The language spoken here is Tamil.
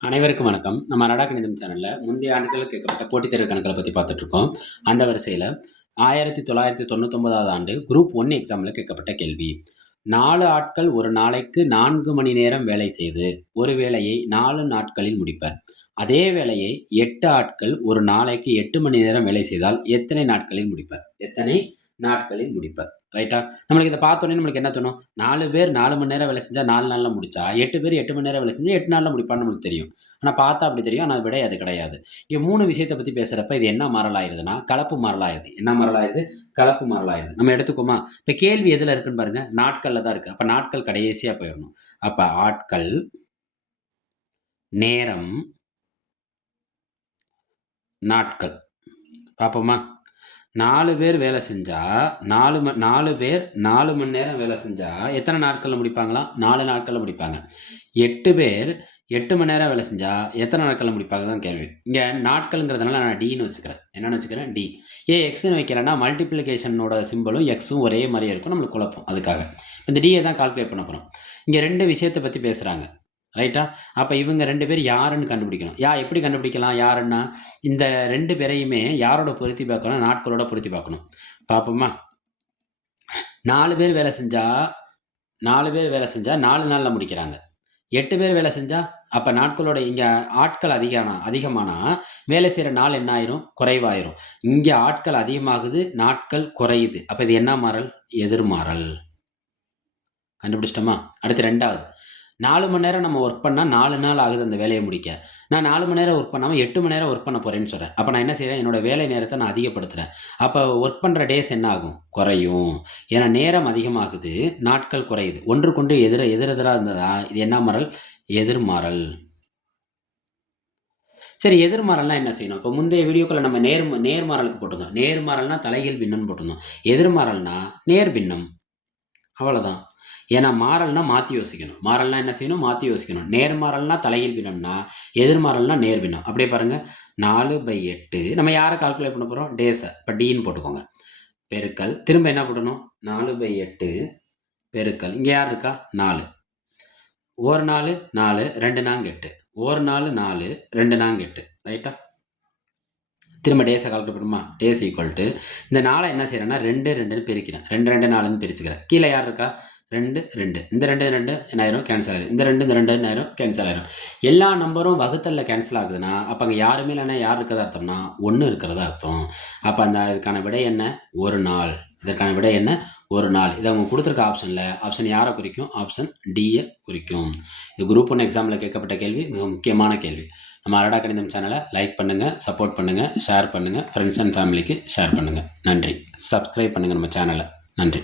அனைவருக்கும் வணக்கம். நம்ம நடா கணிதம் சேனலில் முந்தைய ஆண்டுகளில் கேட்கப்பட்ட போட்டித் தேர்வு கணக்குகளை பற்றி பார்த்துட்ருக்கோம். அந்த வரிசையில் ஆயிரத்தி தொள்ளாயிரத்தி தொண்ணூத்தொம்பதாவது ஆண்டு குரூப் ஒன் எக்ஸாமில் கேட்கப்பட்ட கேள்வி. நாலு ஆட்கள் ஒரு நாளைக்கு நான்கு மணி நேரம் வேலை செய்து ஒரு வேலையை நாலு நாட்களில் முடிப்பர். அதே வேலையை எட்டு ஆட்கள் ஒரு நாளைக்கு எட்டு மணி நேரம் வேலை செய்தால் எத்தனை நாட்களில் முடிப்பர்? எத்தனை? நாட்களில் முடிப்பர். ரைட்டா நம்மளுக்கு இதை பார்த்தோன்னே நம்மளுக்கு என்ன தோணும்? நாலு பேர் நாலு மணி நேரம் வேலை செஞ்சால் நாலு நாளில் முடிச்சா? எட்டு பேர் எட்டு மணி நேரம் வேலை செஞ்சால் எட்டு நாளில் முடிப்பான்னு நம்மளுக்கு தெரியும். ஆனால் பார்த்தா அப்படி தெரியும். ஆனால் விட அது கிடையாது. இங்கே மூணு விஷயத்தை பற்றி பேசுகிறப்ப இது என்ன மாறலாயிருதுன்னா கலப்பு மாறலாயிருது. என்ன மாறலாயிருது? கலப்பு மாறலாயிருது. நம்ம எடுத்துக்கோமா? இப்போ கேள்வி எதில் இருக்குன்னு பாருங்கள் நாட்களில் தான் இருக்குது அப்போ நாட்கள் கடைசியாக போயிடணும் அப்போ ஆட்கள் நேரம் நாட்கள். பார்ப்போமா? நாலு பேர் வேலை செஞ்சால் நாலு ம நாலு பேர் நாலு மணி நேரம் வேலை செஞ்சால் எத்தனை நாட்களில் முடிப்பாங்களா? நாலு நாட்களில் முடிப்பாங்க. எட்டு பேர் எட்டு மணி நேரம் வேலை செஞ்சால் எத்தனை நாட்களில் முடிப்பாங்க தான் கேள்வி. இங்கே நாட்கள்ங்கிறதுனால நான் டின்னு வச்சுக்கிறேன். என்னென்னு வச்சுக்கிறேன்? டி ஏ எக்ஸ்னு வைக்கிறேன்னா மல்டிப்ளிகேஷனோட சிம்பிளும் எக்ஸும் ஒரே மாதிரியே இருக்கும். நம்மளுக்கு குழப்பம். அதுக்காக. இந்த டியை தான் கால்குலேட் பண்ண போகிறோம் இங்கே ரெண்டு விஷயத்தை பற்றி பேசுகிறாங்க ரைட்டா அப்போ இவங்க ரெண்டு பேர் யாருன்னு கண்டுபிடிக்கணும். யா எப்படி கண்டுபிடிக்கலாம்? யாருன்னா இந்த ரெண்டு பேரையுமே யாரோட பொருத்தி பார்க்கணும்? நாட்களோட பொருத்தி பார்க்கணும். பார்ப்போமா? நாலு பேர் வேலை செஞ்சால் நாலு பேர் வேலை செஞ்சால் நாலு நாளில் முடிக்கிறாங்க. எட்டு பேர் வேலை செஞ்சால் அப்போ நாட்களோட இங்கே ஆட்கள் அதிகமான அதிகமானால் வேலை செய்கிற நாள் என்ன ஆயிரும்? குறைவாயிரும். இங்கே ஆட்கள் அதிகமாகுது நாட்கள் குறையுது. அப்போ இது என்ன மாறல்? எதிர்மாறல். கண்டுபிடிச்சிட்டோமா? அடுத்து ரெண்டாவது. நாலு மணி நேரம் நம்ம ஒர்க் பண்ணால் நாலு நாள் ஆகுது அந்த வேலையை முடிக்க. நான் நாலு மணி நேரம் ஒர்க் பண்ணாமல் எட்டு மணி நேரம் ஒர்க் பண்ண போகிறேன்னு சொல்கிறேன் அப்போ நான் என்ன செய்கிறேன் என்னோடய வேலை நேரத்தை நான் அதிகப்படுத்துகிறேன் அப்போ ஒர்க் பண்ணுற டேஸ் என்ன ஆகும்? குறையும். ஏன்னா நேரம் அதிகமாகுது நாட்கள் குறையுது. ஒன்றுக்கொன்று எதிர எதிரெதிராக இருந்ததா? இது என்ன மாறல்? எதிர்மாறல். சரி எதிர்மாறல்னால் என்ன செய்யணும்? இப்போ முந்தைய வீடியோக்களை நம்ம நேர் நேர்மாறலுக்கு போட்டிருந்தோம். நேர்மாறல்னா தலையில் பின்னம்னு போட்டிருந்தோம். எதிர்மாறல்னா நேர் பின்னம் அவ்வளோதான் ஏன்னா மாறல்னா மாற்றி யோசிக்கணும். மாறல்னா என்ன செய்யணும்? மாற்றி யோசிக்கணும். நேர்மாறல்னா தலையில் பினம்னா எதிர்மாறல்னா நேர் அப்படியே பாருங்கள் நாலு பை எட்டு. நம்ம யாரை கால்குலேட் பண்ண போகிறோம் டேஸை. இப்போ டீன்னு போட்டுக்கோங்க. பெருக்கல். திரும்ப என்ன போடணும்? நாலு பை எட்டு. பெருக்கல். இங்கே யார் இருக்கா? நாலு. ஒரு நாலு நாலு ரெண்டு நாங்க எட்டு. ஒரு நாலு நாலு ரெண்டு நாங்க எட்டு. ரைட்டா திரும்ப டேஸை கால்குலேட் பண்ணுமா? டேஸ் ஈக்குவல் டு இந்த நாளை என்ன செய்கிறேன்னா ரெண்டு ரெண்டுன்னு பிரிக்கிறேன். ரெண்டு ரெண்டு நாலுன்னு பிரிச்சுக்கிறேன். கீழே யார் இருக்கா? ரெண்டு ரெண்டு. இந்த ரெண்டு ரெண்டு என்ன ஆயிரும்? கேன்சல் ஆயிரும். இந்த ரெண்டு இந்த ரெண்டு என்ன ஆயிரும்? கேன்சல் ஆயிரும். எல்லா நம்பரும் வகுத்தலில் கேன்சல் ஆகுதுன்னா அப்போ அங்கே யாருமே இல்லைன்னா யார் இருக்கிறதா அர்த்தம்னா ஒன்று இருக்கிறதா அர்த்தம். அப்போ அந்த இதுக்கான விடை என்ன? ஒரு நாள். இதற்கான விடை என்ன? ஒரு நாள் இதை அவங்க கொடுத்துருக்க ஆப்ஷனில் ஆப்ஷன் யாரை குறிக்கும்? ஆப்ஷன் டியை குறிக்கும். இது குரூப் ஒன் எக்ஸாமில் கேட்கப்பட்ட கேள்வி மிக முக்கியமான கேள்வி. நம்ம அரடா கணிதம் சேனலை லைக் பண்ணுங்கள் சப்போர்ட் பண்ணுங்கள் ஷேர் பண்ணுங்கள் ஃப்ரெண்ட்ஸ் அண்ட் ஃபேமிலிக்கு ஷேர் பண்ணுங்கள் நன்றி. சப்ஸ்கிரைப் பண்ணுங்கள் நம்ம சேனலை நன்றி.